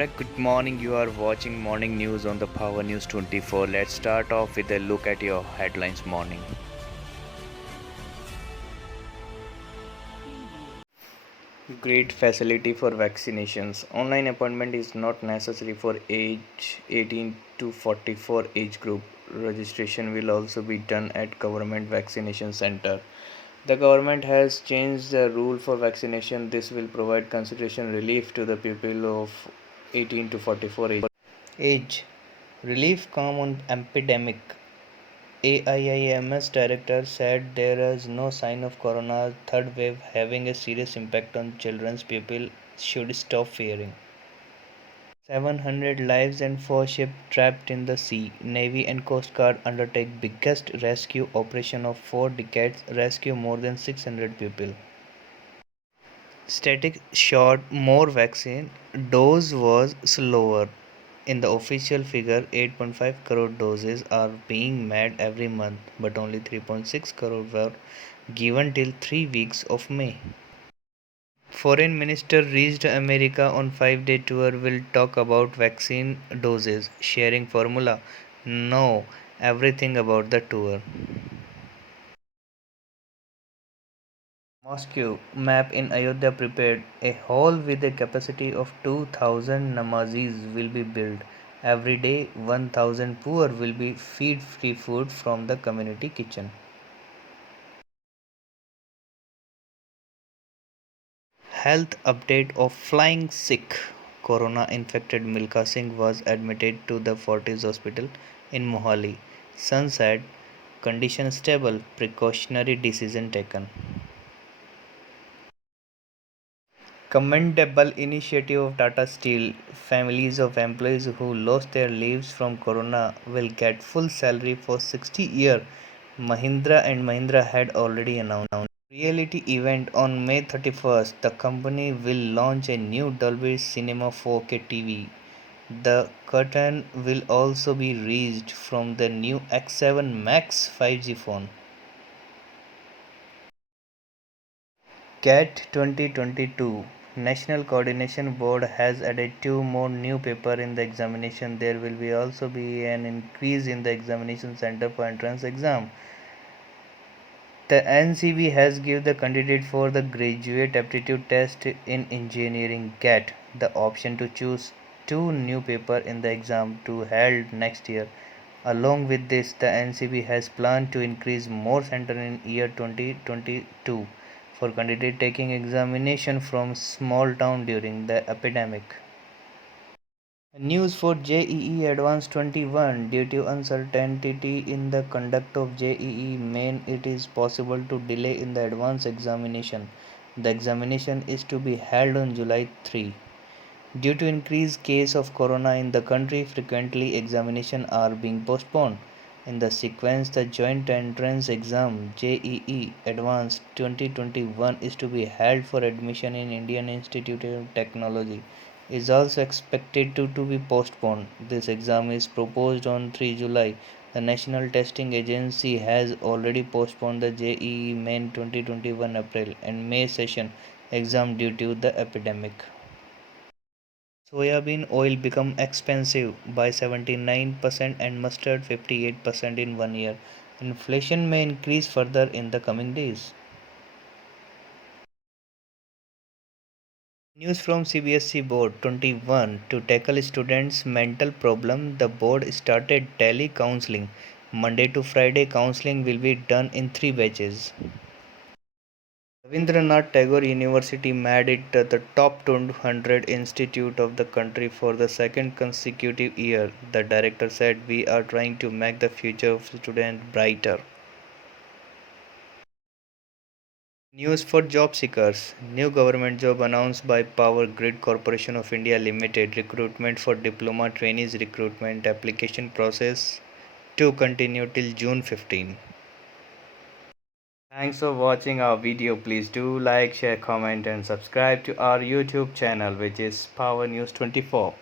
Very good morning. You are watching morning news on the Power News 24. Let's start off with a look at your headlines morning. Great facility for vaccinations. Online appointment is not necessary for age 18 to 44 age group. Registration will also be done at government vaccination center. The government has changed the rule for vaccination. This will provide consideration relief to the people of 18 to 44 age. Relief come on epidemic. AIIMS director said there is no sign of corona's third wave having a serious impact on children's people should stop fearing. 700 lives and 4 ships trapped in the sea. Navy and Coast Guard undertake biggest rescue operation of 4 decades, rescue more than 600 people. Static shot more vaccine, dose was slower. In the official figure, 8.5 crore doses are being made every month, but only 3.6 crore were given till 3 weeks of May. Foreign minister reached America on 5-day tour will talk about vaccine doses, sharing formula. Know everything about the tour. Mosque map in Ayodhya prepared. A hall with a capacity of 2000 namazis will be built. Every day, 1000 poor will be feed free food from the community kitchen. Health update of Flying Sikh. Corona infected Milka Singh was admitted to the Fortis Hospital in Mohali. Sun said, condition stable, precautionary decision taken. Commendable initiative of Tata Steel. Families of employees who lost their lives from corona will get full salary for 60 years. Mahindra and Mahindra had already announced. Reality event on May 31st, the company will launch a new Dolby Cinema 4K TV. The curtain will also be raised from the new X7 Max 5G phone. CAT 2022 National Coordination Board has added 2 more new papers in the examination. There will be also be an increase in the examination center for entrance exam. The NCB has given the candidate for the graduate aptitude test in engineering GAT the option to choose 2 new papers in the exam to held next year. Along with this, the NCB has planned to increase more center in year 2022 for candidate taking examination from small town during the epidemic. News for JEE Advanced 21 due to uncertainty in the conduct of JEE main it is possible to delay in the advanced examination. The examination is to be held on July 3. Due to increased case of corona in the country, frequently examinations are being postponed. In the sequence, the joint entrance exam JEE Advanced 2021 is to be held for admission in Indian Institute of Technology is also expected to be postponed. This exam is proposed on 3 July. The National Testing Agency has already postponed the JEE Main 2021 April and May session exam due to the epidemic. Soybean oil become expensive by 79% and mustard 58% in 1 year. Inflation may increase further in the coming days. News from CBSE Board 21 to tackle students' mental problem, the board started tele-counseling. Monday to Friday counseling will be done in 3 batches. Rabindranath Tagore University made it the top 200 institute of the country for the second consecutive year. The director said, we are trying to make the future of students brighter. News for job seekers. New government job announced by Power Grid Corporation of India Limited. Recruitment for diploma trainees recruitment application process to continue till June 15. Thanks for watching our video. Please do like, share, comment and subscribe to our YouTube channel which is Power News 24.